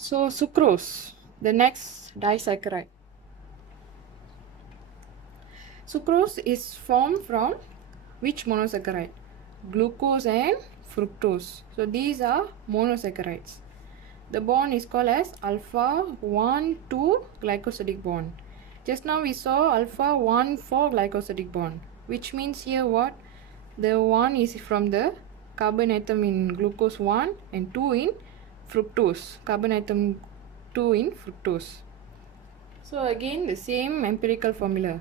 So sucrose, the next disaccharide. Sucrose is formed from which monosaccharide? Glucose and fructose. So these are monosaccharides. The bond is called as alpha 1 2 glycosidic bond. Just now we saw alpha 1 4 glycosidic bond, which means here what? The 1 is from the carbon atom in glucose 1 and 2 in fructose. Carbon atom 2 in fructose. So again the same empirical formula.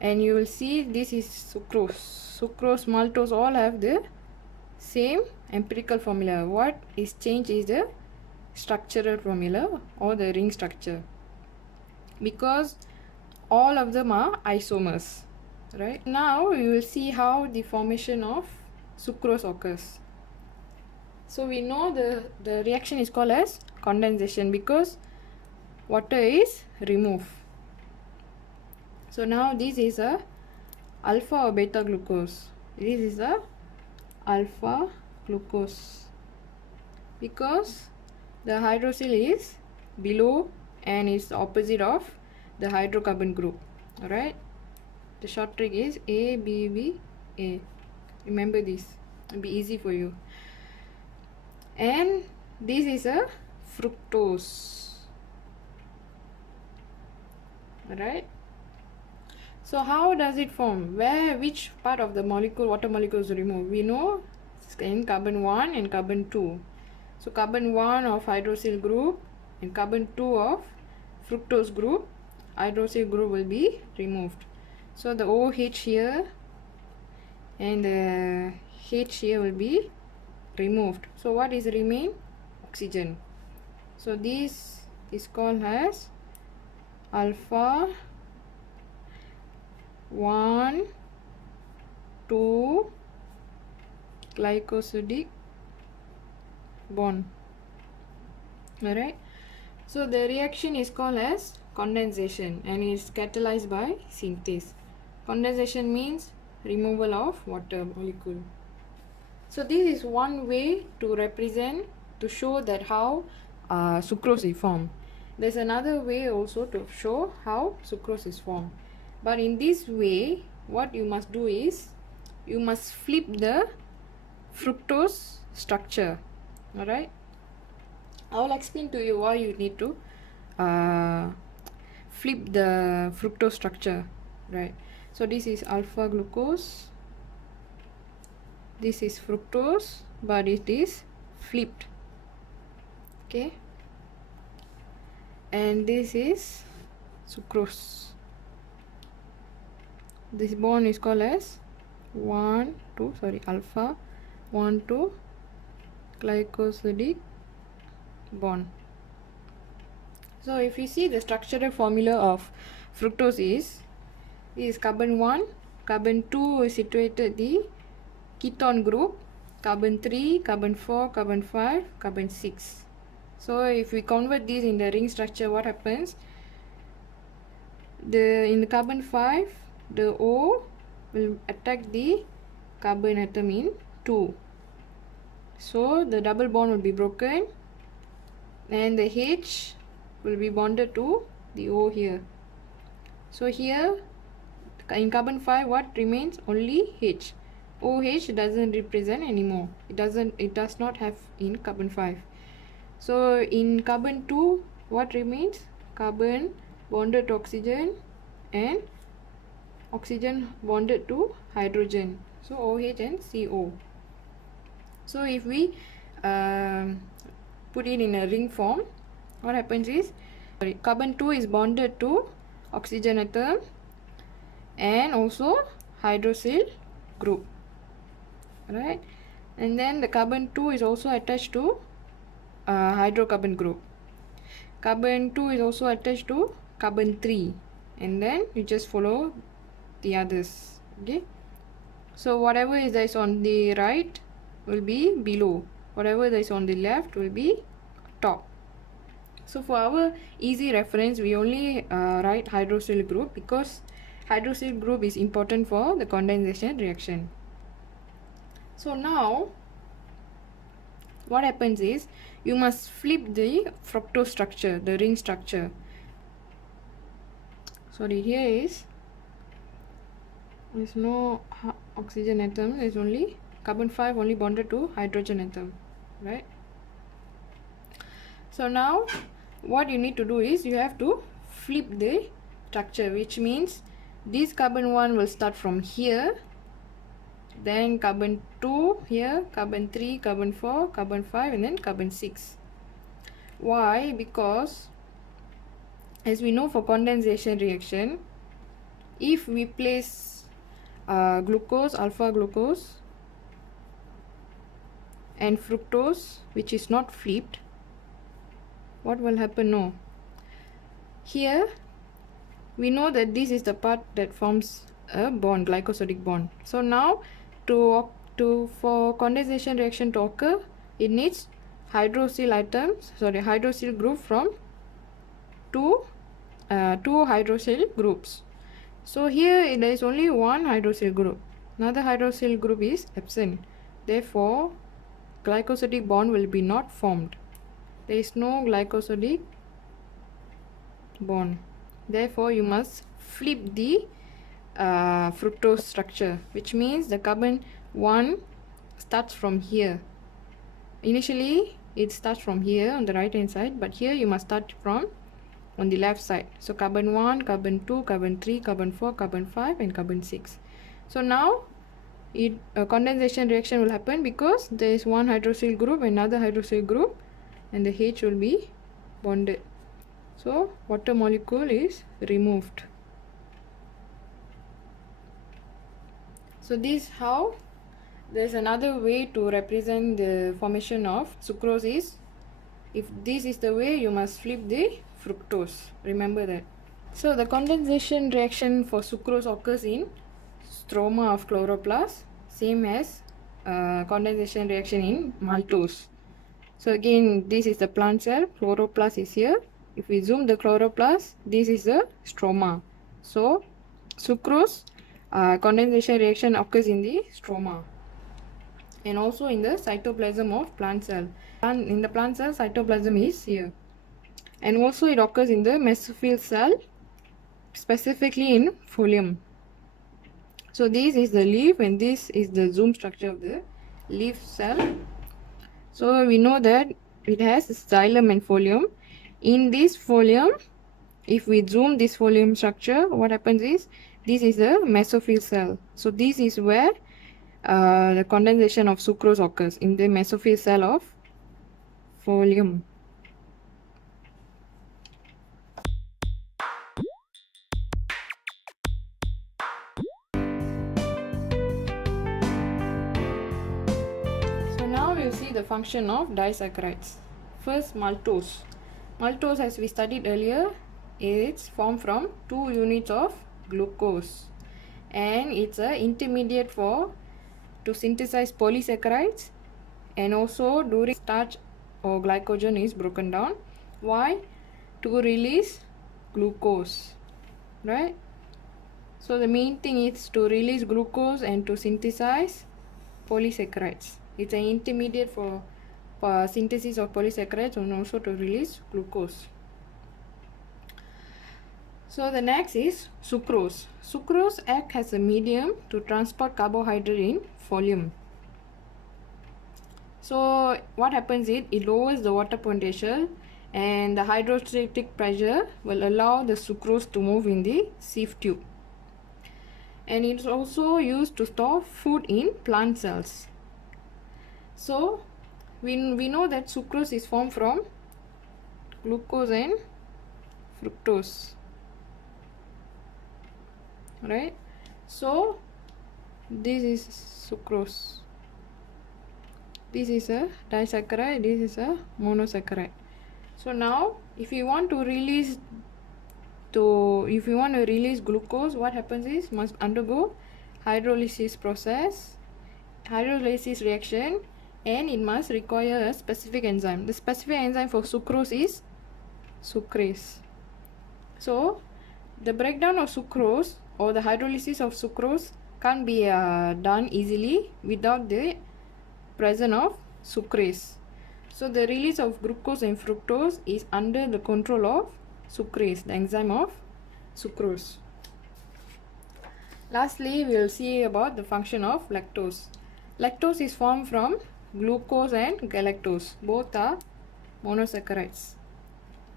And you will see this is sucrose. Sucrose, maltose all have the same empirical formula. What is changed is the structural formula or the ring structure, because all of them are isomers. Right now you will see how the formation of sucrose occurs. So we know the reaction is called as condensation because water is removed. So now this is a alpha or beta glucose. This is a alpha glucose because the hydroxyl is below and is opposite of the hydrocarbon group. Alright, the short trick is ABBA. Remember this, it'll be easy for you. And this is a fructose. Alright, so how does it form? Which part of the molecule, water molecule is removed? We know in carbon 1 and carbon 2. So carbon 1 of hydroxyl group and carbon 2 of fructose group, hydroxyl group will be removed. So the OH here and the H here will be removed. So what is remain? Oxygen. So this is called as alpha 1 2 glycosidic bond. Alright, so the reaction is called as condensation and is catalyzed by synthase. Condensation means removal of water molecule. So this is one way to represent, to show that how sucrose is formed. There's another way also to show how sucrose is formed. But in this way, what you must do is you must flip the fructose structure. Alright, I will explain to you why you need to flip the fructose structure. Right, so this is alpha glucose, this is fructose, but it is flipped. Okay, and this is sucrose. This bond is called as alpha 1 2 glycosidic bond. So if you see the structural formula of fructose is carbon 1, carbon 2 is situated the ketone group, carbon 3, carbon 4, carbon 5, carbon 6. So if we convert these in the ring structure, what happens? In the carbon 5, the O will attack the carbon atom in 2. So the double bond will be broken and the H will be bonded to the O here. So here in carbon 5 what remains? Only H. OH doesn't represent anymore. It does not have in carbon 5. So in carbon 2 what remains? Carbon bonded to oxygen and oxygen bonded to hydrogen. So OH and CO. So if we put it in a ring form, what happens is carbon 2 is bonded to oxygen atom and also hydroxyl group, right? And then the carbon 2 is also attached to hydrocarbon group. Carbon 2 is also attached to carbon 3, and then you just follow the others. Okay, so whatever is there is on the right will be below, whatever that is on the left will be top. So for our easy reference, we only write hydroxyl group because hydroxyl group is important for the condensation reaction. So now what happens is you must flip the fructose structure, the ring structure. Sorry, here there's no oxygen atom, there's only carbon 5 only bonded to hydrogen atom, right? So now what you need to do is you have to flip the structure, which means this carbon 1 will start from here, then carbon 2 here, carbon 3, carbon 4, carbon 5, and then carbon 6. Why? Because as we know, for condensation reaction, if we place glucose, alpha glucose, and fructose, which is not flipped, what will happen? No. Here we know that this is the part that forms a bond, glycosidic bond. So now for condensation reaction to occur, it needs hydroxyl group from two hydroxyl groups. So here there is only one hydroxyl group. Another hydroxyl group is absent. Therefore, glycosidic bond will be not formed. There is no glycosidic bond. Therefore, you must flip the fructose structure, which means the carbon 1 starts from here. Initially, it starts from here on the right hand side, but here you must start from on the left side. So carbon 1, carbon 2, carbon 3, carbon 4, carbon 5, and carbon 6. So now a condensation reaction will happen because there is one hydroxyl group, another hydroxyl group, and the H will be bonded. So water molecule is removed. So this is how. There's another way to represent the formation of sucrose is, if this is the way, you must flip the fructose. Remember that. So the condensation reaction for sucrose occurs in stroma of chloroplast, same as condensation reaction in maltose. So again, this is the plant cell, chloroplast is here. If we zoom the chloroplast, this is the stroma. So sucrose condensation reaction occurs in the stroma and also in the cytoplasm of plant cell. And in the plant cell, cytoplasm is here. And also it occurs in the mesophyll cell, specifically in folium. So this is the leaf and this is the zoom structure of the leaf cell. So we know that it has xylem and folium. In this folium, if we zoom this folium structure, what happens is this is the mesophyll cell. So this is where the condensation of sucrose occurs, in the mesophyll cell of folium. So now we'll see the function of disaccharides. First, maltose. Maltose, as we studied earlier, it's formed from 2 units of glucose, and it's an intermediate to synthesize polysaccharides, and also during starch or glycogen is broken down. Why? To release glucose, right? So the main thing is to release glucose and to synthesize polysaccharides. It's an intermediate for synthesis of polysaccharides and also to release glucose. So the next is sucrose. Sucrose acts as a medium to transport carbohydrate in folium. So what happens is it lowers the water potential, and the hydrostatic pressure will allow the sucrose to move in the sieve tube. And it is also used to store food in plant cells. So we know that sucrose is formed from glucose and fructose, right? So this is sucrose, this is a disaccharide, this is a monosaccharide. So now if you want to release glucose, what happens is must undergo hydrolysis reaction, and it must require a specific enzyme. The specific enzyme for sucrose is sucrase. So the breakdown of sucrose or the hydrolysis of sucrose can't be done easily without the presence of sucrase. So the release of glucose and fructose is under the control of sucrase, the enzyme of sucrose. Lastly, we will see about the function of lactose. Lactose is formed from glucose and galactose. Both are monosaccharides.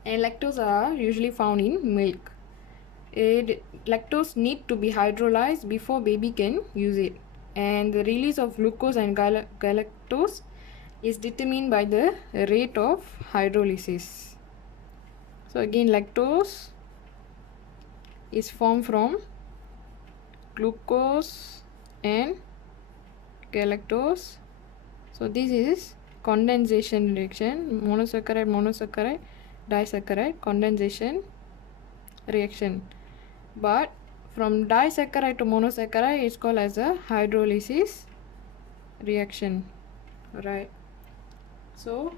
And lactose are usually found in milk. Lactose need to be hydrolyzed before baby can use it. And the release of glucose and galactose is determined by the rate of hydrolysis. So again, lactose is formed from glucose and galactose. So this is condensation reaction, monosaccharide, disaccharide, condensation reaction. But from disaccharide to monosaccharide is called as a hydrolysis reaction, right? So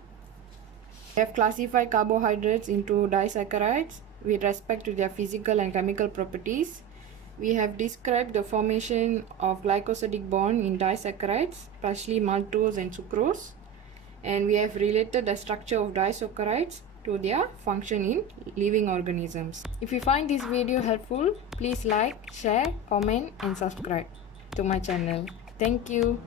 we have classified carbohydrates into disaccharides with respect to their physical and chemical properties. We have described the formation of glycosidic bond in disaccharides, especially maltose and sucrose, and we have related the structure of disaccharides to their function in living organisms. If you find this video helpful, please like, share, comment and subscribe to my channel. Thank you.